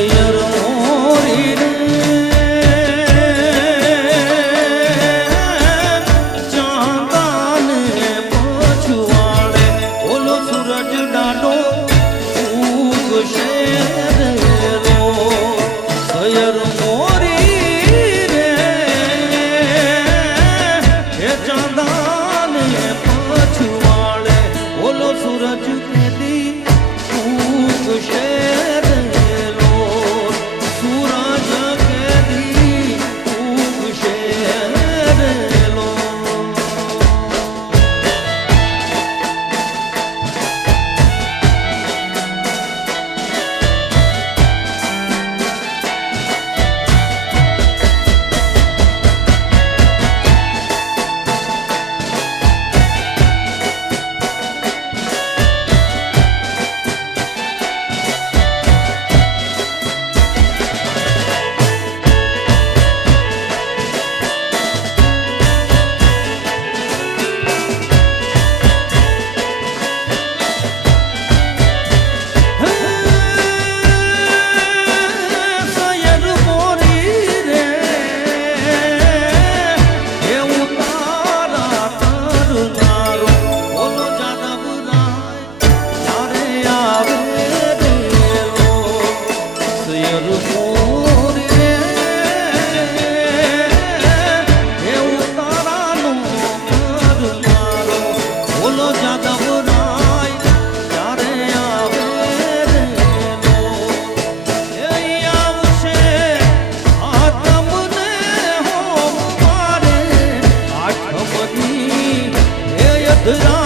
yara Ram